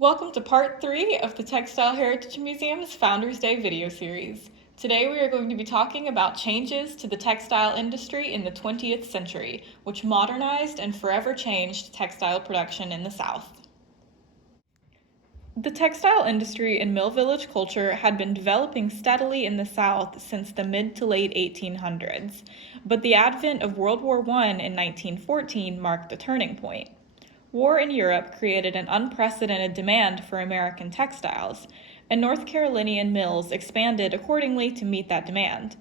Welcome to part 3 of the Textile Heritage Museum's Founders Day video series. Today we are going to be talking about changes to the textile industry in the 20th century, which modernized and forever changed textile production in the South. The textile industry and Mill Village culture had been developing steadily in the South since the mid to late 1800s, but the advent of World War I in 1914 marked a turning point. War in Europe created an unprecedented demand for American textiles, and North Carolinian mills expanded accordingly to meet that demand.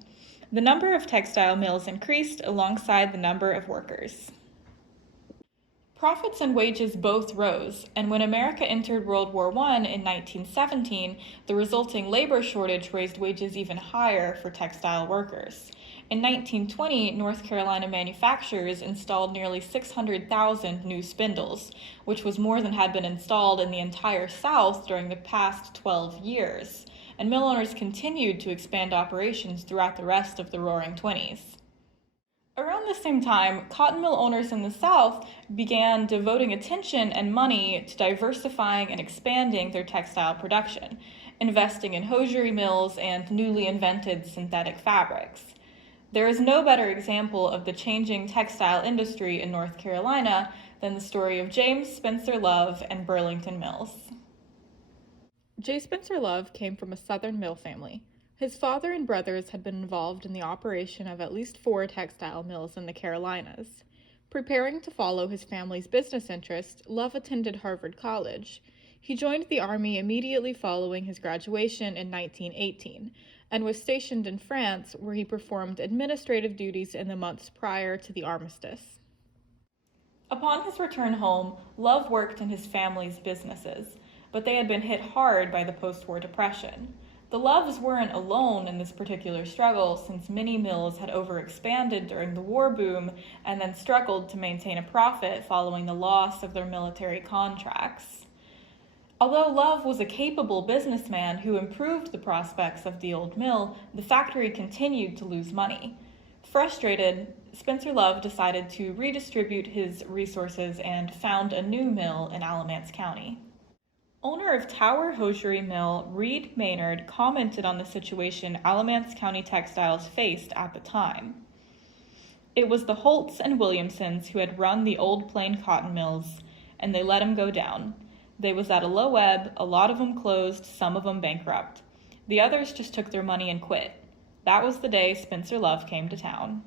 The number of textile mills increased alongside the number of workers. Profits and wages both rose, and when America entered World War I in 1917, the resulting labor shortage raised wages even higher for textile workers. In 1920, North Carolina manufacturers installed nearly 600,000 new spindles, which was more than had been installed in the entire South during the past 12 years, and mill owners continued to expand operations throughout the rest of the Roaring Twenties. Around the same time, cotton mill owners in the South began devoting attention and money to diversifying and expanding their textile production, investing in hosiery mills and newly invented synthetic fabrics. There is no better example of the changing textile industry in North Carolina than the story of James Spencer Love and Burlington Mills. J. Spencer Love came from a Southern mill family. His father and brothers had been involved in the operation of at least 4 textile mills in the Carolinas. Preparing to follow his family's business interest, Love attended Harvard College. He joined the Army immediately following his graduation in 1918, and was stationed in France, where he performed administrative duties in the months prior to the armistice. Upon his return home, Love worked in his family's businesses, but they had been hit hard by the post-war depression. The Loves weren't alone in this particular struggle, since many mills had overexpanded during the war boom and then struggled to maintain a profit following the loss of their military contracts. Although Love was a capable businessman who improved the prospects of the old mill, the factory continued to lose money. Frustrated, Spencer Love decided to redistribute his resources and found a new mill in Alamance County. Owner of Tower Hosiery Mill, Reed Maynard, commented on the situation Alamance County Textiles faced at the time. It was the Holts and Williamsons who had run the old plain cotton mills, and they let 'em go down. They was at a low ebb, a lot of them closed, some of them bankrupt. The others just took their money and quit. That was the day Spencer Love came to town.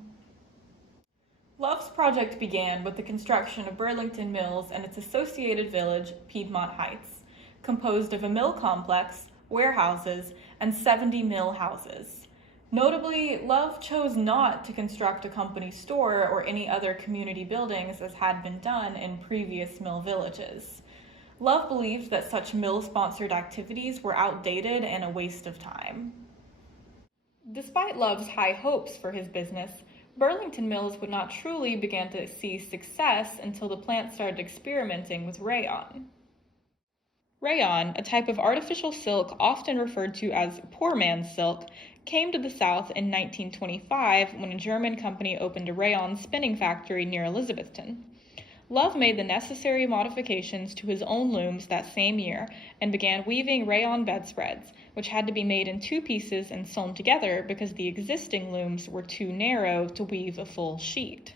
Love's project began with the construction of Burlington Mills and its associated village, Piedmont Heights, composed of a mill complex, warehouses, and 70 mill houses. Notably, Love chose not to construct a company store or any other community buildings as had been done in previous mill villages. Love believed that such mill-sponsored activities were outdated and a waste of time. Despite Love's high hopes for his business, Burlington Mills would not truly begin to see success until the plant started experimenting with rayon. Rayon, a type of artificial silk often referred to as poor man's silk, came to the South in 1925 when a German company opened a rayon spinning factory near Elizabethton. Love made the necessary modifications to his own looms that same year and began weaving rayon bedspreads, which had to be made in 2 pieces and sewn together because the existing looms were too narrow to weave a full sheet.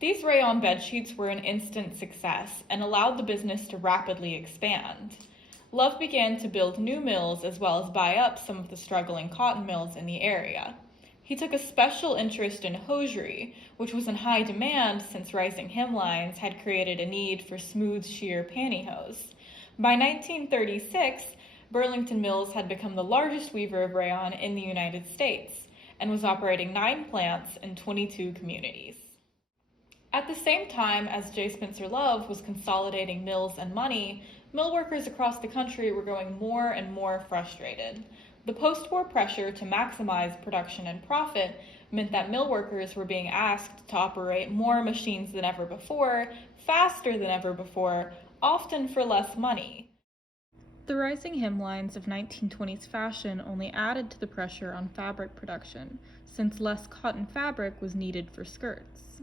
These rayon bedsheets were an instant success and allowed the business to rapidly expand. Love began to build new mills as well as buy up some of the struggling cotton mills in the area. He took a special interest in hosiery, which was in high demand since rising hemlines had created a need for smooth sheer pantyhose. By 1936, Burlington Mills had become the largest weaver of rayon in the United States and was operating 9 plants in 22 communities. At the same time as J. Spencer Love was consolidating mills and money, mill workers across the country were growing more and more frustrated. The post-war pressure to maximize production and profit meant that mill workers were being asked to operate more machines than ever before, faster than ever before, often for less money. The rising hemlines of 1920s fashion only added to the pressure on fabric production, since less cotton fabric was needed for skirts.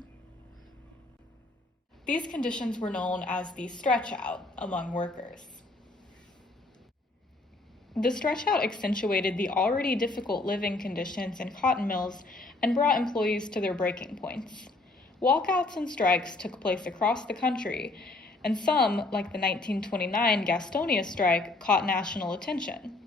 These conditions were known as the stretch out among workers. The stretch out accentuated the already difficult living conditions in cotton mills and brought employees to their breaking points. Walkouts and strikes took place across the country, and some, like the 1929 Gastonia strike, caught national attention.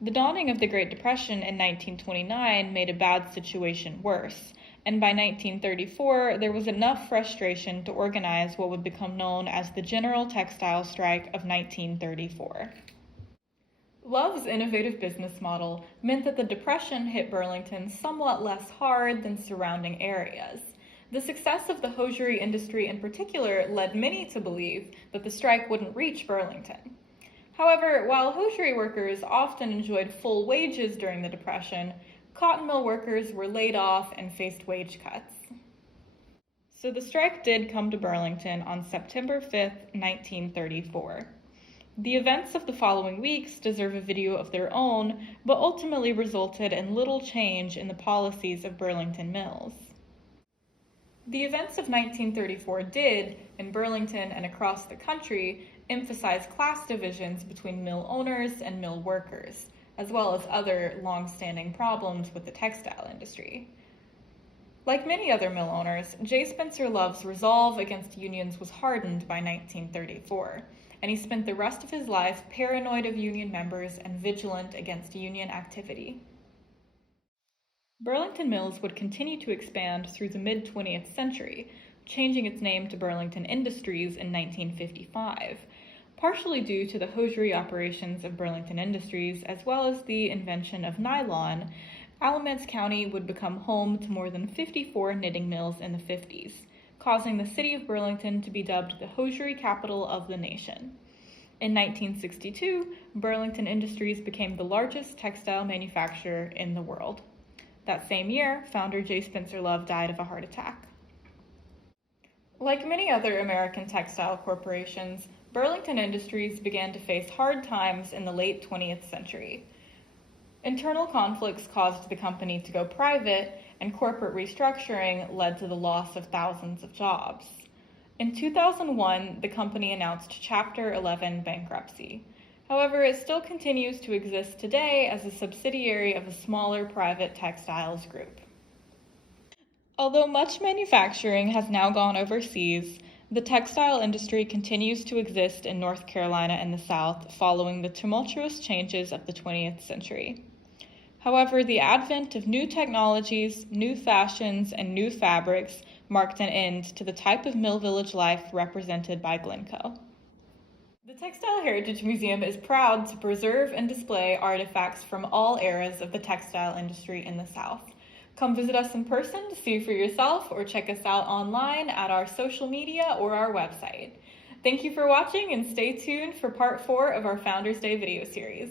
The dawning of the Great Depression in 1929 made a bad situation worse, and by 1934 there was enough frustration to organize what would become known as the General Textile Strike of 1934. Love's innovative business model meant that the Depression hit Burlington somewhat less hard than surrounding areas. The success of the hosiery industry in particular led many to believe that the strike wouldn't reach Burlington. However, while hosiery workers often enjoyed full wages during the Depression, cotton mill workers were laid off and faced wage cuts. So the strike did come to Burlington on September 5, 1934. The events of the following weeks deserve a video of their own, but ultimately resulted in little change in the policies of Burlington Mills. The events of 1934 did, in Burlington and across the country, emphasize class divisions between mill owners and mill workers, as well as other long-standing problems with the textile industry. Like many other mill owners, J. Spencer Love's resolve against unions was hardened by 1934, and he spent the rest of his life paranoid of union members and vigilant against union activity. Burlington Mills would continue to expand through the mid-20th century, changing its name to Burlington Industries in 1955, partially due to the hosiery operations of Burlington Industries as well as the invention of nylon. Alamance County would become home to more than 54 knitting mills in the 50s, causing the city of Burlington to be dubbed the hosiery capital of the nation. In 1962, Burlington Industries became the largest textile manufacturer in the world. That same year, founder J. Spencer Love died of a heart attack. Like many other American textile corporations, Burlington Industries began to face hard times in the late 20th century. Internal conflicts caused the company to go private, and corporate restructuring led to the loss of thousands of jobs. In 2001, the company announced Chapter 11 bankruptcy. However, it still continues to exist today as a subsidiary of a smaller private textiles group. Although much manufacturing has now gone overseas, the textile industry continues to exist in North Carolina and the South following the tumultuous changes of the 20th century. However, the advent of new technologies, new fashions, and new fabrics marked an end to the type of mill village life represented by Glencoe. The Textile Heritage Museum is proud to preserve and display artifacts from all eras of the textile industry in the South. Come visit us in person to see for yourself or check us out online at our social media or our website. Thank you for watching and stay tuned for part 4 of our Founders Day video series.